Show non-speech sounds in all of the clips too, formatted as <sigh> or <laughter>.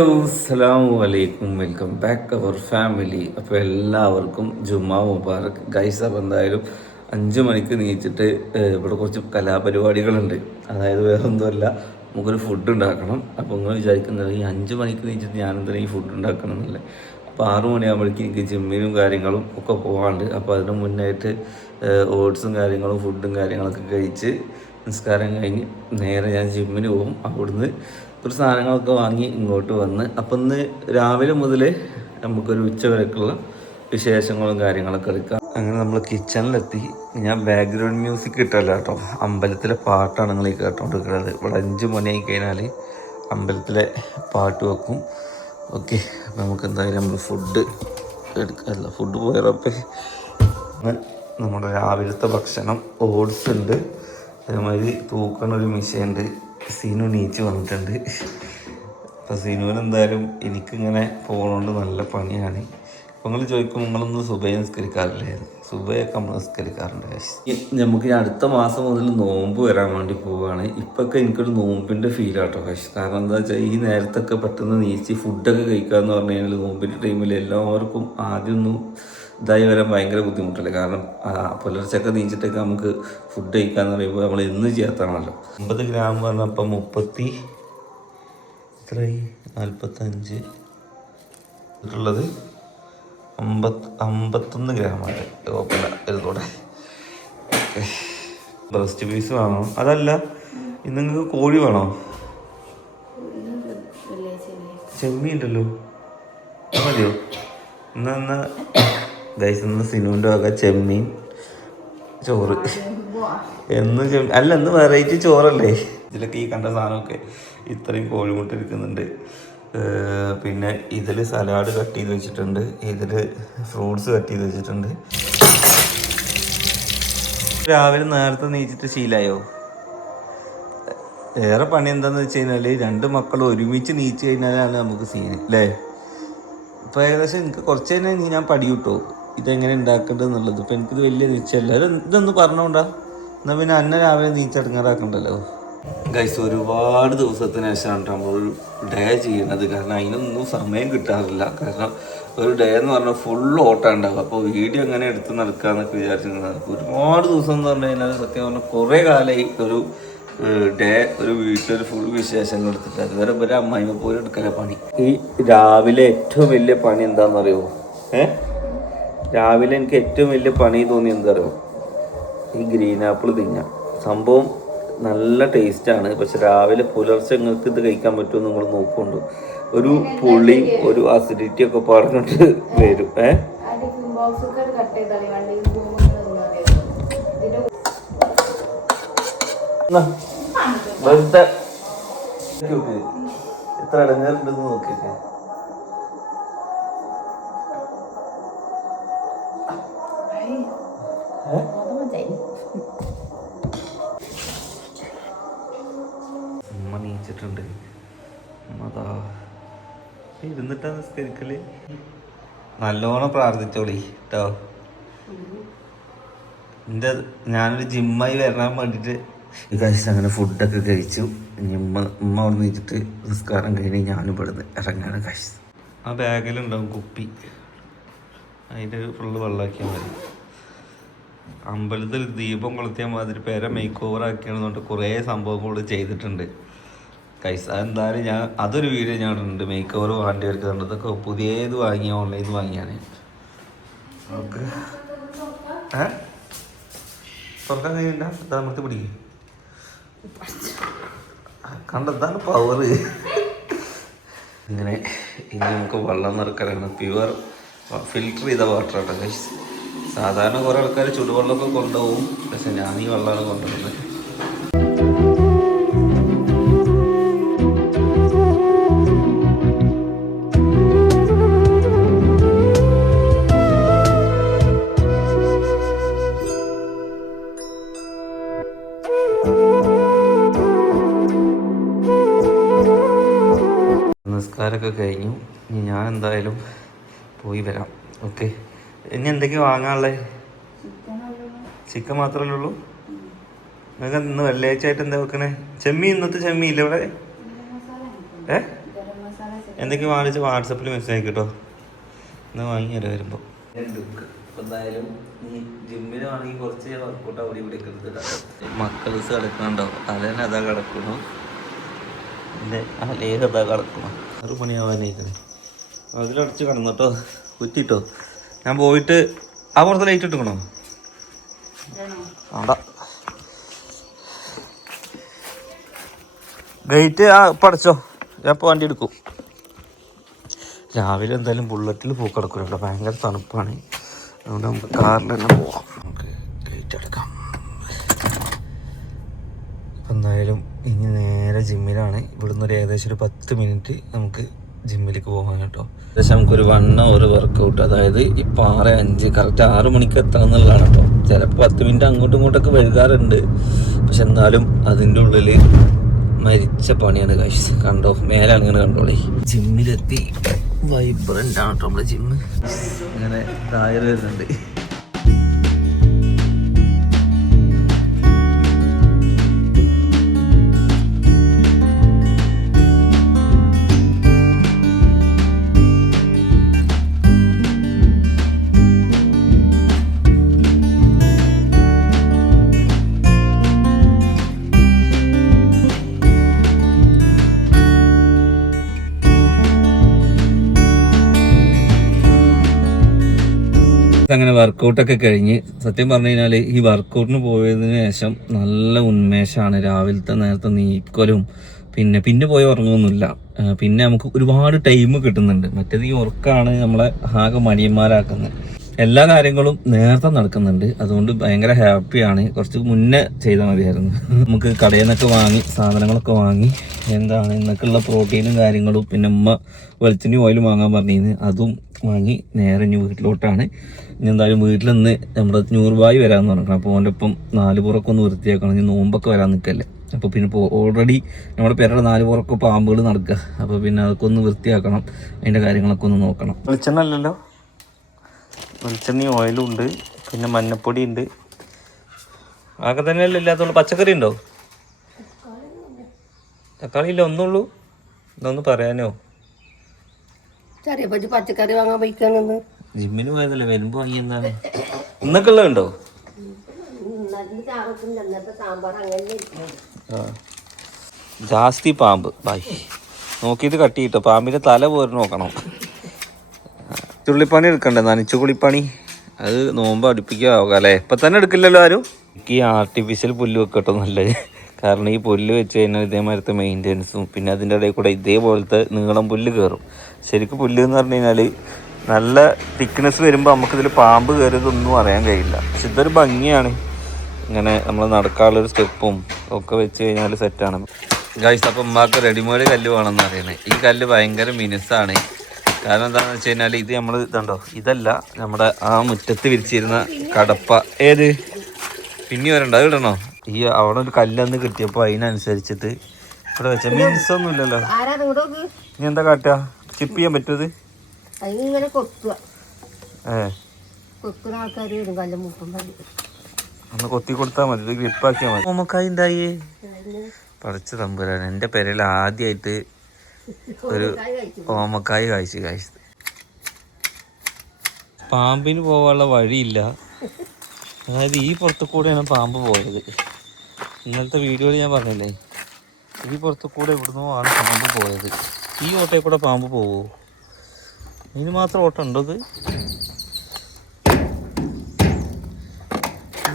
അസ്സലാമു അലൈക്കും welcome back അവർ family അപ്പോൾ എല്ലാവർക്കും ജുമാ മുബാറക്. ഗൈസ് അപ്പോൾ എന്തായാലും അഞ്ച് മണിക്ക് നീച്ചിട്ട് ഇവിടെ കുറച്ച് കലാപരിപാടികളുണ്ട്. അതായത് വേറെ ഒന്നുമല്ല നമുക്കൊരു ഫുഡ് ഉണ്ടാക്കണം. അപ്പോൾ നിങ്ങൾ വിചാരിക്കുന്നത് ഈ അഞ്ച് മണിക്ക് നീച്ചിട്ട് ഞാൻ എന്തിനാ ഈ ഫുഡ് ഉണ്ടാക്കണം എന്നല്ലേ അപ്പോൾ ആറ് മണിയാകുമ്പോഴേക്കും എനിക്ക് ജിമ്മിനും കാര്യങ്ങളും ഒക്കെ പോകാണ്ട് അപ്പോൾ അതിന് മുന്നായിട്ട് ഓട്സും കാര്യങ്ങളും ഫുഡും കാര്യങ്ങളൊക്കെ കഴിച്ച് നിസ്കാരം കഴിഞ്ഞ് നേരെ ഞാൻ ജിമ്മിന് പോകും. അവിടുന്ന് ഒരു സാധനങ്ങളൊക്കെ വാങ്ങി ഇങ്ങോട്ട് വന്ന്. അപ്പം ഇന്ന് രാവിലെ മുതൽ നമുക്കൊരു ഉച്ച വരേക്കുള്ള വിശേഷങ്ങളും കാര്യങ്ങളൊക്കെ എടുക്കാം. അങ്ങനെ നമ്മൾ കിച്ചണിലെത്തി ഞാൻ ബാക്ക്ഗ്രൗണ്ട് മ്യൂസിക് കിട്ടല്ല കേട്ടോ. അമ്പലത്തിലെ പാട്ടാണ് നിങ്ങൾ ഈ കേട്ടോണ്ടിരിക്കുന്നത്. ഇവിടെ അഞ്ച് മണിയായി കഴിഞ്ഞാൽ അമ്പലത്തിലെ പാട്ട് വെക്കും. ഓക്കെ നമുക്ക് എന്തായാലും നമ്മൾ ഫുഡ് എടുക്കാമല്ല ഫുഡ് പോയറപ്പേ. നമ്മുടെ രാവിലത്തെ ഭക്ഷണം ഓട്സ് ഉണ്ട്. അതേമാതിരി തൂക്കണ ഒരു മിഷയുണ്ട് സീനു നീച്ച് വന്നിട്ടുണ്ട്. അപ്പോൾ സീനുവിന് എന്തായാലും എനിക്കിങ്ങനെ പോകണോണ്ട് നല്ല പണിയാണ്. അപ്പോൾ നിങ്ങൾ ചോദിക്കും നിങ്ങളൊന്നും സുബൈ നിസ്കരിക്കാറില്ലേ? സുബൈയൊക്കെ നമ്മൾ നിസ്കരിക്കാറുണ്ട്? നമുക്ക് അടുത്ത മാസം മുതൽ നോമ്പ് വരാൻ വേണ്ടി പോവുകയാണ് ഇപ്പോഴൊക്കെ എനിക്കൊരു നോമ്പിന്റെ ഫീൽ ആട്ടോ കാശ്. കാരണം എന്താ വെച്ചാൽ ഈ നേരത്തൊക്കെ പെട്ടെന്ന് നീച്ച് ഫുഡൊക്കെ കഴിക്കുക എന്ന് പറഞ്ഞു കഴിഞ്ഞാൽ നോമ്പിന്റെ ടൈമിൽ എല്ലാവർക്കും ആദ്യമൊന്നും ഇതായി വരാൻ ഭയങ്കര ബുദ്ധിമുട്ടല്ലേ? കാരണം പുലർച്ചൊക്കെ നീച്ചിട്ടൊക്കെ നമുക്ക് ഫുഡ് കഴിക്കാന്ന് പറയുമ്പോൾ നമ്മൾ ഇന്ന് ചേർത്താണല്ലോ അമ്പത് ഗ്രാം പറഞ്ഞപ്പോൾ മുപ്പത്തി എത്രയായി? നാൽപ്പത്തഞ്ച് ഉള്ളത് അമ്പത്ത് അമ്പത്തൊന്ന് ഗ്രാമാണ് കുഴപ്പമില്ല. എഴുതോടെ ബ്രസ്റ്റ് പീസ് വേണോ? അതല്ല ഇന്ന് നിങ്ങൾക്ക് കോഴി വേണോ? ചെമ്മീൻ ഉണ്ടല്ലോ. മതിയോ? എന്നാ എന്നാ ഗൈസ് സിനുവിന്റെ വക ചെമ്മീൻ ചോറ്. എന്ന് ചെമ്മീൻ അല്ല എന്ന് വെറൈറ്റി ചോറല്ലേ? ഇതിലൊക്കെ ഈ കണ്ട സാധനമൊക്കെ ഇത്രയും കോഴിമുട്ട ഇരിക്കുന്നുണ്ട് പിന്നെ ഇതിൽ സലാഡ് കട്ട് ചെയ്ത് വെച്ചിട്ടുണ്ട്. ഇതിൽ ഫ്രൂട്ട്സ് കട്ട് ചെയ്ത് വെച്ചിട്ടുണ്ട്. രാവിലെ നേരത്തെ നീച്ചിട്ട് ശീലായോ? ഏറെ പണി എന്താണെന്ന് വെച്ച് കഴിഞ്ഞാൽ രണ്ട് മക്കൾ ഒരുമിച്ച് നീച്ച് കഴിഞ്ഞാലാണ് നമുക്ക് സീൻ അല്ലേ ഇപ്പോൾ ഏകദേശം എനിക്ക് കുറച്ച് തന്നെ ഇനി ഞാൻ പടി കിട്ടോ ഇതെങ്ങനെ ഉണ്ടാക്കേണ്ടത് എന്നുള്ളത്. ഇപ്പം എനിക്കിത് വലിയ നിശ്ചയമല്ല. ഇത് ഇതൊന്ന് പറഞ്ഞോണ്ടാ. എന്നാൽ പിന്നെ അന്ന രാവിലെ നീച്ചടങ്ങാറാക്കണ്ടല്ലോ. ഗൈസ് ഒരുപാട് ദിവസത്തിന് ശേഷമാണ് നമ്മൾ ഡേ ചെയ്യുന്നത് കാരണം അതിനൊന്നും സമയം കിട്ടാറില്ല. കാരണം ഒരു ഡേ എന്ന് പറഞ്ഞാൽ ഫുൾ ഓട്ടം ഉണ്ടാവും. അപ്പോൾ വീഡിയോ എങ്ങനെ എടുത്ത് നടക്കാന്നൊക്കെ വിചാരിച്ചിരുന്നത് ഒരുപാട് ദിവസം എന്ന് പറഞ്ഞു കഴിഞ്ഞാൽ സത്യം പറഞ്ഞാൽ കുറേ കാലമായി ഒരു ഡേ ഒരു വീട്ടിലൊരു ഫുൾ വിശേഷങ്ങൾ എടുത്തിട്ട് അതുവരെ ഒരു അമ്മായിമ പോലും എടുക്കാനുള്ള പണി. ഈ രാവിലെ ഏറ്റവും വലിയ പണി എന്താണെന്ന് ഏഹ് രാവിലെ എനിക്ക് ഏറ്റവും വലിയ പണി തോന്നി എന്താ അറിയോ ഈ ഗ്രീൻ ആപ്പിൾ തിങ്ങ സംഭവം നല്ല ടേസ്റ്റാണ് പക്ഷെ രാവിലെ പുലർച്ചെ നിങ്ങൾക്ക് ഇത് കഴിക്കാൻ പറ്റുമോ നിങ്ങൾ നോക്കുന്നുണ്ട്. ഒരു പുളി ഒരു അസിഡിറ്റി ഒക്കെ പറഞ്ഞിട്ട് വരും. ഏ. എത്ര ഇടങ്ങാറുണ്ടെന്ന് നോക്കിയൊക്കെ ദാ ഇരുന്നിട്ടാ നിസ്കരിക്കൽ? നല്ലോണം പ്രാർത്ഥിച്ചോളി കേട്ടോ എന്റെ ഞാനൊരു ജിമ്മായി വരാൻ വേണ്ടിട്ട് കഴിച്ച് അങ്ങനെ ഫുഡൊക്കെ കഴിച്ചു. ഉമ്മ ഉമ്മ അവിടെ നീച്ചിട്ട് നിസ്കാരം കഴിഞ്ഞ് ഞാനും ഇവിടുന്ന് ഇറങ്ങാണ് കഴിച്ചത് ആ ബാഗിലുണ്ടാവും കുപ്പി. അതിന്റെ ഫുള്ള് വെള്ളമാക്കിയാൽ മതി. അമ്പലത്തിൽ ദീപം കൊളുത്തിയ മാതിരി പേരെ മേക്ക് ഓവർ ആക്കിയാണെന്നുകൊണ്ട് കുറേ സംഭവങ്ങൾ ചെയ്തിട്ടുണ്ട്. കൈസ എന്തായാലും ഞാൻ അതൊരു വീഡിയോ ഞാൻ ഇടുന്നുണ്ട് മേക്ക് ഓവർ വാണ്ടി വർക്ക് കണ്ടതൊക്കെ പുതിയത് വാങ്ങിയ ഓൺലൈനിൽ വാങ്ങിയാണ്. ഓക്കെ. ഏ? തുറക്കാൻ കഴിയില്ല. ഇതാ നമുക്ക് പിടിക്കും. കണ്ടെത്താൻ പവർ ഇങ്ങനെ ഇനി നമുക്ക് വെള്ളം നിറക്കലാണ്. പ്യുവർ ഫിൽറ്റർ ചെയ്ത വാട്ടർ ആട്ടോ. സാധാരണ കുറേ ആൾക്കാർ ചുടുവെള്ളമൊക്കെ കൊണ്ടുപോകും. പക്ഷെ ഞാൻ ഈ വെള്ളമാണ് കൊണ്ടുവരുന്നത്. നിസ്കാരമൊക്കെ കഴിഞ്ഞു. ഇനി ഞാൻ എന്തായാലും പോയി വരാം. ഓക്കെ. ഇനി എന്തൊക്കെയാ വാങ്ങാനുള്ളത് ചിക്കൻ മാത്രമല്ലേ ഉള്ളൂ? നിങ്ങൾക്ക് ഇന്ന് വെള്ളിയാഴ്ച ആയിട്ട് എന്താ വെക്കണേ? ചെമ്മീൻ ഇന്നത്തെ ചെമ്മീൻ ഇല്ല ഇവിടെ? ഏ? എന്തൊക്കെയാ വാങ്ങിച്ച് വാട്സപ്പിൽ മെസ്സേജ് ആക്കിട്ടോ ഇന്ന് വാങ്ങി തരാം വരുമ്പോൾ എന്തായാലും നീ ജിമ്മിലാണെങ്കിൽ കുറച്ച് വർക്കൗട്ട് അവിടെ ഇവിടെ മക്കൾസ് കിടക്കണുണ്ടോ അതന്നെ അതാ കിടക്കണു. എന്റെ അതാ കിടക്കണു ആറ് മണിയാവാനായിരുന്നു അതിലടച്ച് കിടന്നോട്ടോ. കുറ്റിട്ടോ ഞാൻ പോയിട്ട് ആ പുറത്ത് ലൈറ്റ് ഇട്ടുക്കണോ? വേണ്ട ഗേറ്റ് ആ പടച്ചോ ഞാൻ ഇപ്പോൾ വണ്ടി എടുക്കും. രാവിലെ എന്തായാലും ബുള്ളറ്റിൽ പൂക്കടക്കൂല ഭയങ്കര തണുപ്പാണ്. അതുകൊണ്ട് നമുക്ക് കാറിൽ തന്നെ പോവാം നമുക്ക് ഗേറ്റ് അടക്കാം അപ്പം എന്തായാലും ഇനി നേരെ ജിമ്മിലാണ്. ഇവിടുന്ന് ഒരു ഏകദേശം ഒരു പത്ത് മിനിറ്റ് നമുക്ക് ജിമ്മിലേക്ക് പോകാൻ കേട്ടോ. ഏകദേശം നമുക്ക് ഒരു വൺ അവർ വർക്കൗട്ട് അതായത് ഇപ്പം ആറ് അഞ്ച് കറക്റ്റ് ആറ് മണിക്ക് എത്തണം എന്നുള്ളതാണ് കേട്ടോ. ചിലപ്പോൾ പത്ത് മിനിറ്റ് അങ്ങോട്ടും ഇങ്ങോട്ടൊക്കെ വൈകാറുണ്ട് പക്ഷെ എന്നാലും അതിന്റെ ഉള്ളിൽ മരിച്ച പണിയാണ് കാശ് കണ്ടോ? മേലെ അങ്ങനെ കണ്ടോളേ. ജിമ്മിലെത്തി. വൈബ്രന്റ് ആണ് കേട്ടോ നമ്മുടെ ജിമ്മ് അങ്ങനെ തായർ വരുന്നുണ്ട്. അങ്ങനെ വർക്കൗട്ടൊക്കെ കഴിഞ്ഞ് സത്യം പറഞ്ഞു കഴിഞ്ഞാൽ ഈ വർക്കൗട്ടിന് പോയതിനു ശേഷം നല്ല ഉന്മേഷമാണ് രാവിലത്തെ നേരത്തെ നീക്കലും. പിന്നെ പിന്നെ പോയി ഉറങ്ങുന്നില്ല പിന്നെ നമുക്ക് ഒരുപാട് ടൈം കിട്ടുന്നുണ്ട്. മറ്റേത് ഈ ഉറക്കാണ് നമ്മളെ ആകെ മടിയന്മാരാക്കുന്നത്. എല്ലാ കാര്യങ്ങളും നേരത്തെ നടക്കുന്നുണ്ട്. അതുകൊണ്ട് ഭയങ്കര ഹാപ്പിയാണ് കുറച്ച് മുന്നേ ചെയ്താൽ മതിയായിരുന്നു. നമുക്ക് കടയിൽ നിന്നൊക്കെ വാങ്ങി സാധനങ്ങളൊക്കെ വാങ്ങി എന്താണ് ഇന്നൊക്കെയുള്ള പ്രോട്ടീനും കാര്യങ്ങളും പിന്നെ ഉമ്മ വെളിച്ചെണ്ണി ഓയിലും വാങ്ങാൻ പറഞ്ഞിരുന്നു. അതും വാങ്ങി നേരെ ഇനി വീട്ടിലോട്ടാണ്. ഇനി എന്തായാലും വീട്ടിൽ നിന്ന് നമ്മുടെ നൂറുബായി വരാമെന്ന് പറഞ്ഞു അപ്പോൾ അവന്റെ ഒപ്പം നാല് പുറക്കൊന്ന് വൃത്തിയാക്കണം. ഇനി നോമ്പൊക്കെ വരാൻ നിൽക്കല്ലേ അപ്പോൾ പിന്നെ ഓൾറെഡി നമ്മുടെ പേരുടെ നാല് പുറമൊക്കെ പാമ്പുകൾ നടക്കുക അപ്പോൾ പിന്നെ അതൊക്കെ ഒന്ന് വൃത്തിയാക്കണം. അതിന്റെ കാര്യങ്ങളൊക്കെ ഒന്ന് നോക്കണം. വെളിച്ചെണ്ണ അല്ലല്ലോ വെളിച്ചെണ്ണയും ഓയിലും ഉണ്ട് പിന്നെ മഞ്ഞപ്പൊടി ഉണ്ട് ആകെ തന്നെയല്ലേ ഇല്ലാത്തുള്ളൂ പച്ചക്കറി ഉണ്ടോ? തക്കാളി ഇല്ല. ഒന്നുള്ളൂ. ഇതൊന്ന് പറയാനോ? ചെറിയ പറ്റി പച്ചക്കറി വാങ്ങാൻ പോയിക്കാണെന്ന്. ജിമ്മിന് പോയതല്ലേ? വരുമ്പോ എന്താണ് ഇന്നൊക്കെ ഉള്ളതുണ്ടോ ജാസ്തി പാമ്പ്. ബൈ നോക്കിയിട്ട് കട്ട് ചെയ്തിട്ടോ പാമ്പിന്റെ തല പോലും നോക്കണം. ചുള്ളിപ്പണി എടുക്കണ്ടേ? നനച്ചു കുളിപ്പണി. അത് നോമ്പ് അടുപ്പിക്കുക അല്ലേ? ഇപ്പൊ തന്നെ എടുക്കില്ലല്ലോ ആരും? എനിക്ക് ആർട്ടിഫിഷ്യൽ പുല്ല് വെക്കട്ടോ നല്ലത്. കാരണം ഈ പുല്ല് വെച്ച് കഴിഞ്ഞാൽ ഇതേമാതിരത്തെ മെയിന്റെനൻസും പിന്നെ അതിന്റെ ഇടയിൽ കൂടെ ഇതേപോലത്തെ നീളം പുല്ല് കയറും. ശരിക്കും പുല്ല് എന്ന് പറഞ്ഞു കഴിഞ്ഞാൽ നല്ല തിക്നെസ് വരുമ്പോൾ നമുക്കിതിൽ പാമ്പ് കയറിയതൊന്നും അറിയാൻ കഴിയില്ല. പക്ഷെ ഇതൊരു ഭംഗിയാണ്. ഇങ്ങനെ നമ്മൾ നടക്കാനുള്ളൊരു സ്റ്റെപ്പും ഒക്കെ വെച്ച് കഴിഞ്ഞാൽ സെറ്റാണ് ഗൈസ് അപ്പം ഉമ്മാക്ക് റെഡിമേഡ് കല്ല് വേണമെന്ന് അറിയണേ ഈ കല്ല് ഭയങ്കര മിനുസാണ് കാരണം എന്താണെന്ന് വെച്ച് കഴിഞ്ഞാൽ ഇത് നമ്മൾ ഇതുണ്ടോ? ഇതല്ല നമ്മുടെ ആ മുറ്റത്ത് വിരിച്ചിരുന്ന കടപ്പ. ഏത്? പിന്നെ വരണ്ട അത് ഇടണോ? ഈ അവിടെ ഒരു കല്ലന്ന് കിട്ടിയപ്പോൾ അതിനനുസരിച്ചിട്ട് ഇവിടെ വെച്ച. മിനുസൊന്നും ഇല്ലല്ലോ. ആരാ നിങ്ങോട്ട് ഇനി എന്താ കാട്ടുക ചിപ്പ് ചെയ്യാൻ പറ്റുമത് ഒന്ന് കൊത്തി കൊടുത്താൽ മതി ഇത് ഗ്രിപ്പാക്കിയാൽ മതി. നമുക്കായി എന്തായി? പറിച്ച തമ്പുരാൻ എന്റെ പെരയിൽ ആദ്യമായിട്ട് ഒരു ഓമക്കായ് കാഴ്ച കാഴ്ച പാമ്പിന് പോകാനുള്ള വഴിയില്ല. അതായത് ഈ പുറത്തു കൂടെയാണ് പാമ്പ് പോയത്. ഇന്നലത്തെ വീഡിയോയിൽ ഞാൻ പറഞ്ഞില്ലേ ഈ പുറത്ത് കൂടെ ഇവിടുന്നോ ആണ് പാമ്പ് പോയത്. ഈ ഓട്ടയിൽ കൂടെ പാമ്പ് പോവോ? ഇതിന് മാത്രം ഓട്ടം ഉണ്ടോ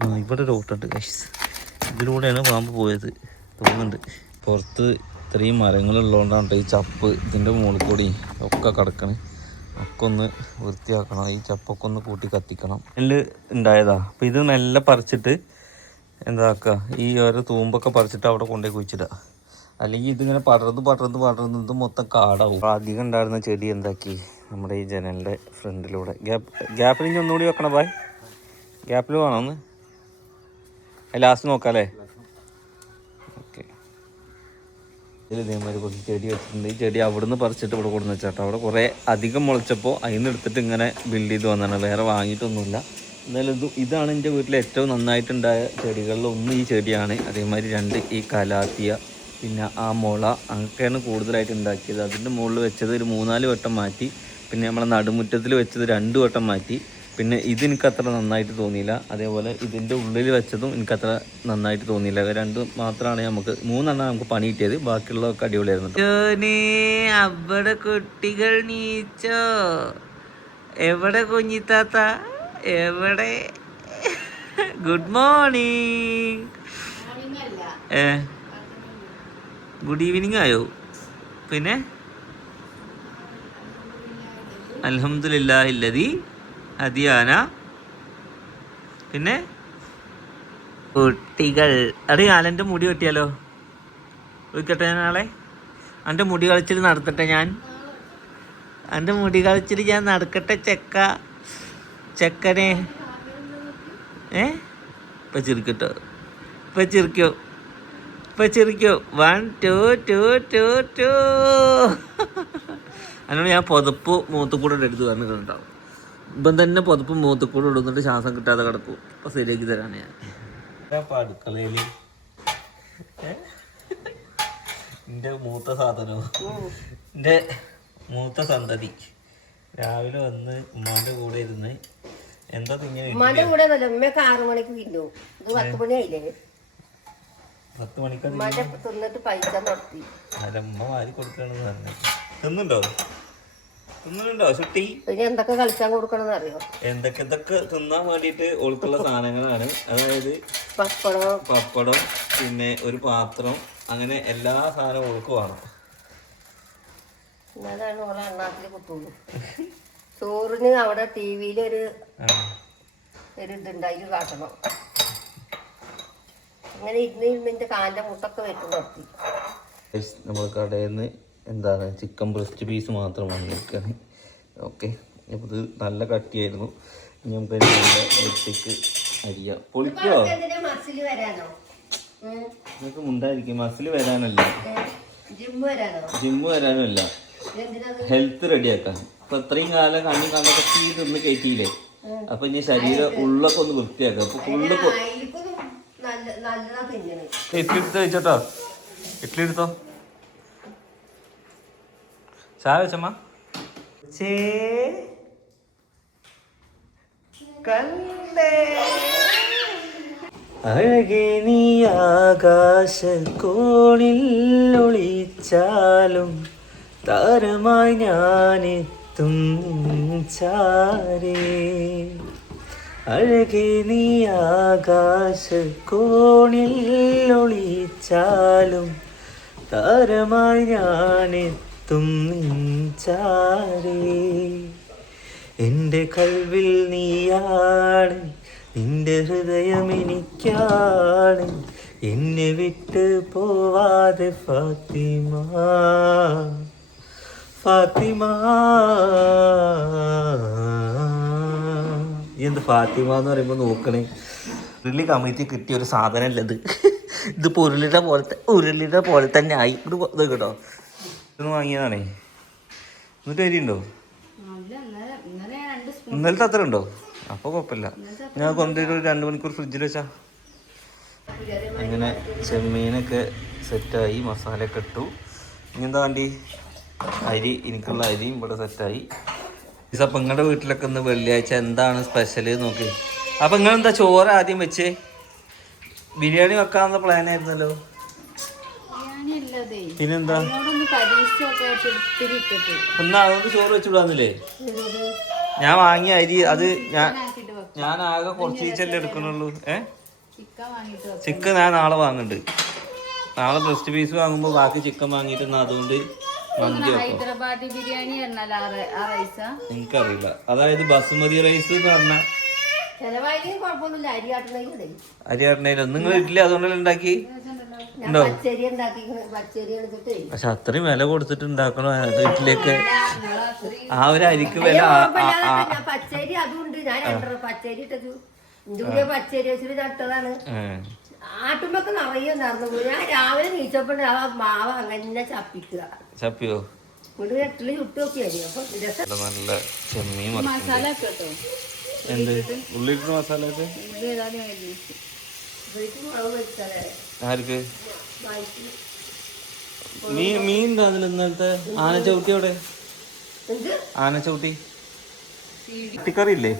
ആ ഇവിടെ ഒരു ഓട്ടമുണ്ട് ഗൈസ് ഇതിലൂടെയാണ് പാമ്പ് പോയത്. തോന്നുന്നുണ്ട്. പുറത്ത് ഇത്രയും മരങ്ങളുള്ളതുകൊണ്ടാണ് ഈ ചപ്പ് ഇതിന്റെ മുകളിൽ കൂടി ഒക്കെ കിടക്കണേ. ഒക്കെ ഒന്ന് വൃത്തിയാക്കണം. ഈ ചപ്പൊക്കെ ഒന്ന് കൂട്ടി കത്തിക്കണം. നെല്ല് ഉണ്ടായതാ. അപ്പം ഇത് മെല്ലെ പറിച്ചിട്ട് എന്താക്കുക ഈ ഒരു തൂമ്പൊക്കെ പറിച്ചിട്ട് അവിടെ കൊണ്ടുപോയി കുഴിച്ചിടുക. അല്ലെങ്കിൽ ഇതിങ്ങനെ പടർന്ന് പടർന്ന് പടർന്ന് ഇത് മൊത്തം കാടാവും. അധികം ഉണ്ടായിരുന്ന ചെടി എന്താക്കി? നമ്മുടെ ഈ ജനലിന്റെ ഫ്രണ്ടിലൂടെ. ഗ്യാപ്പ് ഗ്യാപ്പിൽ ഇനി ഒന്നുകൂടി വെക്കണം ബായ്? ഗ്യാപ്പിൽ വേണം ഒന്ന്? ലാസ്റ്റ് നോക്കാം അല്ലേ ഓക്കെ. ഇതിൽ ഇതേമാതിരി കുറച്ച് ചെടി വെച്ചിട്ടുണ്ട്. ഈ ചെടി അവിടെ നിന്ന് പറിച്ചിട്ട് ഇവിടെ കൊടുന്ന് വെച്ചാട്ടോ. അവിടെ കുറേ അധികം മുളച്ചപ്പോൾ അതിൽ നിന്ന് എടുത്തിട്ട് ഇങ്ങനെ ബിൽഡ് ചെയ്ത് വന്നതാണ്. വേറെ വാങ്ങിയിട്ടൊന്നുമില്ല. എന്നാലും ഇത് ഇതാണ് എന്റെ വീട്ടിൽ ഏറ്റവും നന്നായിട്ടുണ്ടായ ചെടികളിൽ ഒന്ന് ഈ ചെടിയാണ്. അതേമാതിരി രണ്ട് ഈ കലാത്തിയ പിന്നെ ആ മുള അങ്ങനെയൊക്കെയാണ് കൂടുതലായിട്ട് ഉണ്ടാക്കിയത്. അതിന്റെ മുകളിൽ വെച്ചത് ഒരു മൂന്നാൽ വട്ടം മാറ്റി പിന്നെ നമ്മളെ നടുമുറ്റത്തിൽ വെച്ചത് രണ്ട് വട്ടം മാറ്റി. പിന്നെ ഇതെനിക്ക് അത്ര നന്നായിട്ട് തോന്നിയില്ല. അതേപോലെ ഇതിന്റെ ഉള്ളിൽ വെച്ചതും എനിക്ക് അത്ര നന്നായിട്ട് തോന്നിയില്ല. രണ്ട് രണ്ടും മാത്രമാണ് നമുക്ക് മൂന്നെണ്ണം നമുക്ക് പണി കിട്ടിയത്. ബാക്കിയുള്ളതൊക്കെ അടിപൊളിയായിരുന്നു അവിടെ കുട്ടികൾ നീച്ചോ? എവിടെ കുഞ്ഞിത്താത്ത? എവിടെ? ഗുഡ് മോർണിംഗ് ഏ? ഗുഡ് ഈവനിങ് ആയോ? പിന്നെ? അലഹമുല്ലാഹില്ലതി അതിയാന പിന്നെ? കുട്ടികൾ. അടി അലന്റെ മുടി വെട്ടിയാലോ? ഞാൻ നാളെ എന്റെ മുടി കളിച്ചിട്ട് നടത്തട്ടെ ഞാൻ? എന്റെ മുടി കളിച്ചിട്ട് ഞാൻ നടക്കട്ടെ ചെക്ക. ചെക്കനെ. ഏ? ഇപ്പൊ ചിരിക്കട്ടോ. ഇപ്പൊ ചിരിക്കോ. ഇപ്പൊ ചിരിക്കോ. One two two two two അതിനോട് ഞാൻ പുതപ്പ് മൂത്തുകൂടെ എടുത്ത് വന്നിട്ടുണ്ടാവും ഇപ്പം തന്നെ പുതപ്പ് മൂത്തുകൂടെ ഇടുന്നിട്ട് ശ്വാസം കിട്ടാതെ കിടക്കും. അപ്പൊ ശരിയാക്കി തരാണ് ഞാൻ. അടുക്കളയിൽ എന്റെ മൂത്ത സാധനവും. എന്റെ മൂത്ത സന്തതി. രാവിലെ വന്ന് ഉമ്മാന്റെ കൂടെ ഇരുന്ന് എന്താ തിങ്ങനെ ഉമ്മാന്റെ കൂടെ നല്ല ഉമ്മയൊക്കെ ആറു മണിക്ക് തിന്നു. ഇത് പത്ത് മണിയായില്ലേ? പത്ത് മണിക്ക് ഉമ്മാന്റെ തിന്നിട്ട് പൈസ നടത്തി. അല്ല ഉമ്മ വാരി കൊടുക്കണെന്ന് പറഞ്ഞു തിന്നുണ്ടോ? തിന്നുന്നുണ്ടോ ചുട്ടി? പിന്നെ എന്തൊക്കെ കളിച്ചാൻ കൊടുക്കണമെന്ന് അറിയോ? എന്തൊക്കെ ഇതൊക്കെ തിന്നാൻ വേണ്ടിയിട്ട് ഓൾക്കുള്ള സാധനങ്ങളാണ്. അതായത് പപ്പടം. പപ്പടം പിന്നെ ഒരു പാത്രം അങ്ങനെ എല്ലാ സാധനവും ഓൾക്ക് അതാണ് ഓളെ എണ്ണാത്തിൽ കുത്തുള്ളൂ ചോറിന് അവിടെ ടി വിയിൽ ഒരു ഇതുണ്ട് അതിൽ കാട്ടണം. അങ്ങനെ ഇരുന്ന് ഇരുന്നിന്റെ കാലിന്റെ മുട്ടൊക്കെ വെട്ടി നിർത്തി. നമ്മൾ കടയിൽ നിന്ന് എന്താണ് ചിക്കൻ ബ്രസ്റ്റ് പീസ് മാത്രം വാങ്ങിയിരിക്കുകയാണ് ഓക്കെ അപ്പോൾ ഇത് നല്ല കട്ടിയായിരുന്നു. ഇനി നമുക്ക് വൃത്തിക്ക് അരിയാം. പൊളിക്കോ? നിങ്ങൾക്ക് മുണ്ടായിരിക്കും. മസിൽ വരാനല്ല. ജിമ്മ് വരാനോ? ജിമ്മ് വരാനല്ല. ഹെൽത്ത് റെഡിയാക്കാൻ അപ്പൊ ഇത്രയും കാലം കണ്ണും കണ്ണൊക്കെ തീ തിന്ന് കയറ്റിയില്ലേ അപ്പൊ ഇനി ശരീരം ഉള്ളൊക്കെ ഒന്ന് വൃത്തിയാക്കാം. അപ്പൊ ഫുള്ള് ഇഡ്ലി എടുത്ത് കഴിച്ചോട്ടോ. ഇഡ്ലി എടുത്തോ. ചായ വെച്ചമ്മ. ചേ കണ്ടേ. അഴകെ നീ ആകാശ കോണിൽ ഒളിച്ചാലും താരമായി ഞാനെത്തും ചാരേ. അഴകെ നീ ആകാശ കോണിൽ ഒളിച്ചാലും താരമായി ഞാനെത്തും ചാരേ. എന്റെ കൽവിൽ നീയാണ് നിന്റെ ഹൃദയം എനിക്കാണ്. എന്നെ വിട്ട് പോവാതെ ഫാത്തിമ. ഫാത്തിമ. എന്ത് ഫാത്തിമ എന്ന് പറയുമ്പോൾ നോക്കണേ. ഉരുളി കമ്മിറ്റി കിട്ടിയ ഒരു സാധനമല്ല ഇത്? ഇത് ഉരുളിയുടെ പോലത്തെ ഉരുളിയുടെ പോലെ തന്നെ ആയി. ഇത് കേട്ടോ ഇതൊന്ന് വാങ്ങിയതാണേ. എന്നിട്ട് അരിയുണ്ടോ? ഇന്നലത്തെ അത്ര ഉണ്ടോ? അപ്പോൾ കുഴപ്പമില്ല. ഞാൻ കൊണ്ടുവരും ഒരു രണ്ട് മണിക്കൂർ ഫ്രിഡ്ജിൽ വെച്ചാ. അങ്ങനെ ചെമ്മീനൊക്കെ സെറ്റായി. മസാലയൊക്കെ ഇട്ടു. ഇനി എന്താ വേണ്ടി? അരി എനിക്കുള്ള അരിയും ഇവിടെ സെറ്റായി അപ്പം നിങ്ങളുടെ വീട്ടിലൊക്കെ ഇന്ന് വെള്ളിയാഴ്ച എന്താണ് സ്പെഷ്യൽ നോക്കി. അപ്പം നിങ്ങളെന്താ ചോറ് ആദ്യം വെച്ച്? ബിരിയാണി വെക്കാമെന്ന പ്ലാൻ ആയിരുന്നല്ലോ. പിന്നെന്താ? ഒന്ന് എന്നാ അതുകൊണ്ട് ചോറ് വെച്ചുവിടാന്നില്ലേ ഞാൻ വാങ്ങിയ അരി അത് ഞാൻ ഞാൻ ആകെ കുറച്ച് ഈച്ചല്ലേ എടുക്കണുള്ളൂ ഏ? ചിക്കൻ ഞാൻ നാളെ വാങ്ങുന്നുണ്ട് നാളെ ബ്രസ്റ്റ് പീസ് വാങ്ങുമ്പോൾ ബാക്കി ചിക്കൻ വാങ്ങിയിട്ട് എന്നാ അതുകൊണ്ട് ഹൈദരാബാദി ബിരിയാണി എനിക്കറിയില്ല. അതായത് ബസുമതി റൈസ് എന്ന് പറഞ്ഞ ചെലവായാലും കുഴപ്പമൊന്നുമില്ല. അരി ആട്ടണേ നിങ്ങൾ ഇഡ്ഡലി അതുകൊണ്ടല്ലേ ഉണ്ടാക്കി പക്ഷെ അത്രയും വില കൊടുത്തിട്ട് ഉണ്ടാക്കണോ വീട്ടിലേക്ക് ആ ഒരു അരിക്ക് വില പച്ചരി അതുണ്ട്. ഞാൻ പച്ചരി ഇട്ടത്. പച്ചരി വെച്ചിട്ട് നട്ടതാണ്. ആട്ടുമ്പൊക്കെ നിറയെ നടന്നു പോയി ഞാൻ രാവിലെ നീച്ചപ്പോണ്ട് ആ മാവ് അങ്ങനെ ചപ്പിക്കുക. ചപ്പിയോ? ഇവിടെ എട്ടിൽ ചുട്ട് നോക്കിയായി അപ്പൊ രസം. നല്ല ചെമ്മീൻ മസാല ഒക്കെ കേട്ടോ എന്ത്? ഉള്ളിട്ട് ഒക്കെ? ആർക്ക്? മീൻ മീൻ അതിൽ ഇന്നലത്തെ? ആന ചവിട്ടി എന്ത്? ആന ചവിട്ടി ഇല്ലേ?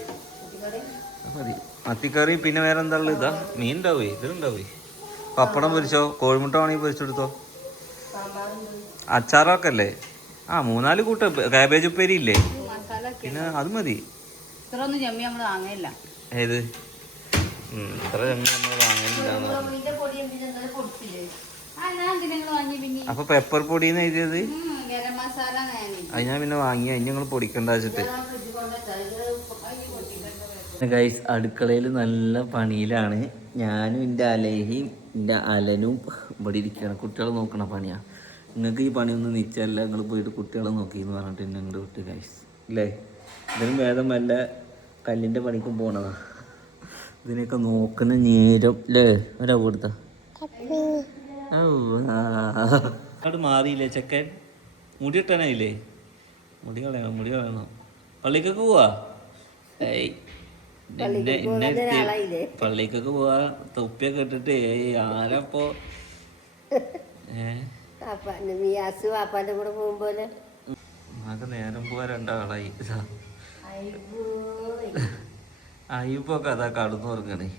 മതി. മത്തിക്കറി പിന്നെ വേറെ എന്താ ഉള്ളത് ഇതാ മീൻ ഉണ്ടാവേ ഇതിലുണ്ടാവേ പപ്പടം പൊരിച്ചോ? കോഴിമുട്ട വേണമെങ്കിൽ പൊരിച്ചെടുത്തോ? അച്ചാറൊക്കെ അല്ലേ ആ മൂന്നാൽ കൂട്ട്. കാബേജ് ഉപ്പേരി ഇല്ലേ? പിന്നെ അത് മതി. ഏത്? ഇത്ര നമ്മൾ പറഞ്ഞു മീന്റെ പൊടി എന്ന് അപ്പൊ പെപ്പർ എഴുതിയത്? അത് ഞാൻ പിന്നെ വാങ്ങി അതിന് നിങ്ങൾ പൊടിക്കണ്ട വെച്ചിട്ട് ഗൈസ് അടുക്കളയിൽ നല്ല പണിയിലാണ്. ഞാനും എന്റെ അലേഹിയും എന്റെ അലനും ഇവിടെ ഇരിക്കുകയാണ്. കുട്ടികളെ നോക്കണ പണിയാ. നിങ്ങൾക്ക് ഈ പണിയൊന്നും നിച്ചല്ല നിങ്ങൾ പോയിട്ട് കുട്ടികളെ നോക്കി എന്ന് പറഞ്ഞിട്ട് എന്നെ ഇങ്ങോട്ട് വിട്ട് ഗൈസ് അല്ലേ ഇതിനും വേദം വല്ല കല്ലിന്റെ പണിക്കും പോണതാ. ഇതിനൊക്കെ നോക്കുന്ന നേരം അല്ലേ ഒരാ കൊടുത്ത. മാറിയില്ലേ ചെക്കൻ? മുടി ഇട്ടനായില്ലേ മുടി കളയണം മുടി കളയണം. പള്ളിക്കൊക്കെ പോവാ? ഏയ്. എന്നെ എന്നെ പള്ളിക്കൊക്കെ പോവാ തൊപ്പിയൊക്കെ ഇട്ടിട്ട് ആരപ്പോ? <laughs> മിയാസ് പാപ്പാന്റെ കൂടെ പോകുമ്പോലെ? നമുക്ക് നേരം പോവാ രണ്ടാളായി. അയ്യപ്പൊക്കെ അതാ കടന്നു തോന്നണം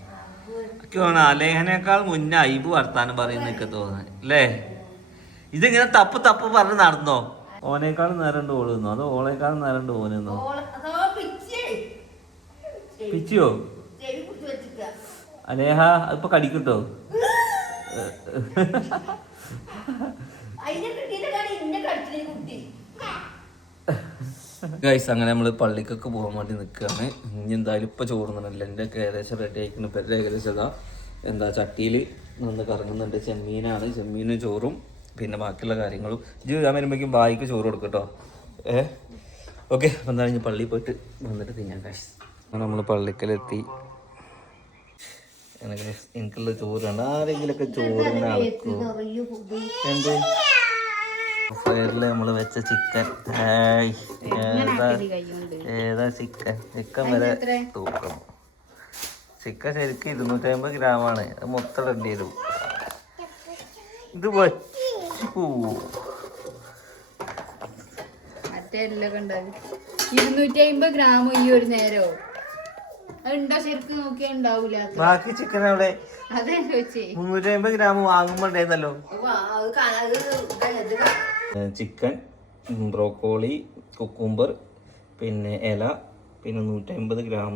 അലേഹനേക്കാൾ മുന്നേ അയ്യപ്പ് വർത്താനം പറയുന്നൊക്കെ തോന്നുന്നത് അല്ലേ? ഇതിങ്ങനെ തപ്പ് തപ്പ് പറഞ്ഞ് നടന്നോ? ഓനേക്കാളും നേരം ഓടുന്നു? അതോ ഓളേക്കാളും നേരം ഓനെന്നോ? പിച്ചിയോ? അനേഹ അതിപ്പോ കടിക്കട്ടോ? ഗൈസ് അങ്ങനെ നമ്മൾ പള്ളിക്കൊക്കെ പോകാൻ വേണ്ടി നിൽക്കുകയാണ് ഇനി എന്തായാലും ഇപ്പം ചോറുന്നുണ്ടല്ല എന്റെ ഒക്കെ ഏകദേശം റെഡി ആയിക്കുന്ന പേര് ഏകദേശം ഇതാ എന്താ ചട്ടിയിൽ നിന്ന് കറങ്ങുന്നുണ്ട്. ചെമ്മീനാണ്. ചെമ്മീനും ചോറും പിന്നെ ബാക്കിയുള്ള കാര്യങ്ങളും. ഇത് ഞാൻ വരുമ്പോഴേക്കും ബായിക്ക് ചോറ് കൊടുക്കട്ടോ ഏ? ഓക്കെ എന്തായാലും പള്ളിയിൽ പോയിട്ട് വന്നിട്ട് തിന്നാം ഗൈസ് നമ്മൾ പള്ളിക്കലെത്തി. guys, എനിക്കുള്ള ചോറാണ് ആരെങ്കിലൊക്കെ നിറയെ ഫുഡ് എന്ത്? ഫയറിൽ നമ്മൾ വെച്ച ചിക്കൻ. ഏതാ? ചിക്കൻ? ചിക്കൻ വരെ തൂക്കണം. ചിക്കൻ ശരിക്കും ഇരുന്നൂറ്റി അമ്പത് ഗ്രാമാണ്. അത് മൊത്തം ഇടേണ്ടി വരും ഇത് വച്ചു പോവോ? ഇരുന്നൂറ്റി അമ്പത് ഗ്രാം ഈ ഒരു നേരോ? അതുണ്ടോ ശരിക്കും നോക്കിയാ ഉണ്ടാവൂല ബാക്കി ചിക്കൻ അവിടെ അതെ ചോദിച്ചേ. മുന്നൂറ്റി അമ്പത് ഗ്രാം ഉണ്ടായിരുന്നല്ലോ. കാണാൻ. ചിക്കൻ ബ്രോക്കോളി കുക്കുംബർ പിന്നെ ഇല പിന്നെ നൂറ്റമ്പത് ഗ്രാം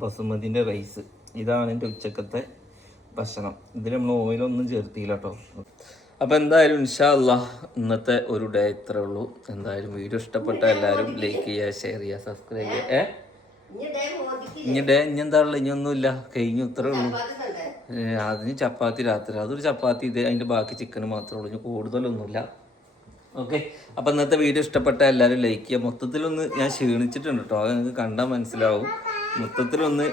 ബസുമതിന്റെ റൈസ് ഇതാണ് എന്റെ ഉച്ചക്കത്തെ ഭക്ഷണം. ഇതിൽ നമ്മൾ ഓയിലൊന്നും ചേർത്തില്ല കേട്ടോ അപ്പോൾ എന്തായാലും ഇൻഷാ അല്ലാ ഇന്നത്തെ ഒരു ഡേ ഇത്രേ ഉള്ളൂ. എന്തായാലും വീഡിയോ ഇഷ്ടപ്പെട്ട എല്ലാവരും ലൈക്ക് ചെയ്യുക ഷെയർ ചെയ്യുക സബ്സ്ക്രൈബ് ചെയ്യുക. ഏ? ഇനി ഡേ ഇനി എന്താ ഉള്ളത് ഇനി ഒന്നുമില്ല. കഴിഞ്ഞു ഇത്രേ ഉള്ളൂ. അതിന് ചപ്പാത്തി രാത്രി. അതൊരു ചപ്പാത്തി ഇത് അതിന്റെ ബാക്കി ചിക്കൻ മാത്രമേ ഉള്ളൂ. ഇനി കൂടുതലൊന്നുമില്ല. ഓക്കെ. അപ്പം ഇന്നത്തെ വീഡിയോ ഇഷ്ടപ്പെട്ട എല്ലാവരും ലൈക്ക് ചെയ്യുക. മൊത്തത്തിലൊന്ന് ഞാൻ ക്ഷീണിച്ചിട്ടുണ്ട് കേട്ടോ അത് നിങ്ങൾക്ക് കണ്ടാൽ മനസ്സിലാവും. മൊത്തത്തിലൊന്ന്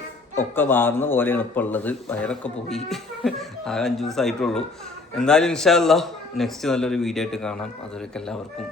ഒക്കെ വാർന്ന പോലെയാണ് ഇപ്പോൾ ഉള്ളത്. വയറൊക്കെ പോയി. ആ അഞ്ച് ദിവസമായിട്ടുള്ളൂ. എന്തായാലും ഇൻഷാല്ല നെക്സ്റ്റ് നല്ലൊരു വീഡിയോ ആയിട്ട് കാണാം. അതുവരെയൊക്കെ എല്ലാവർക്കും.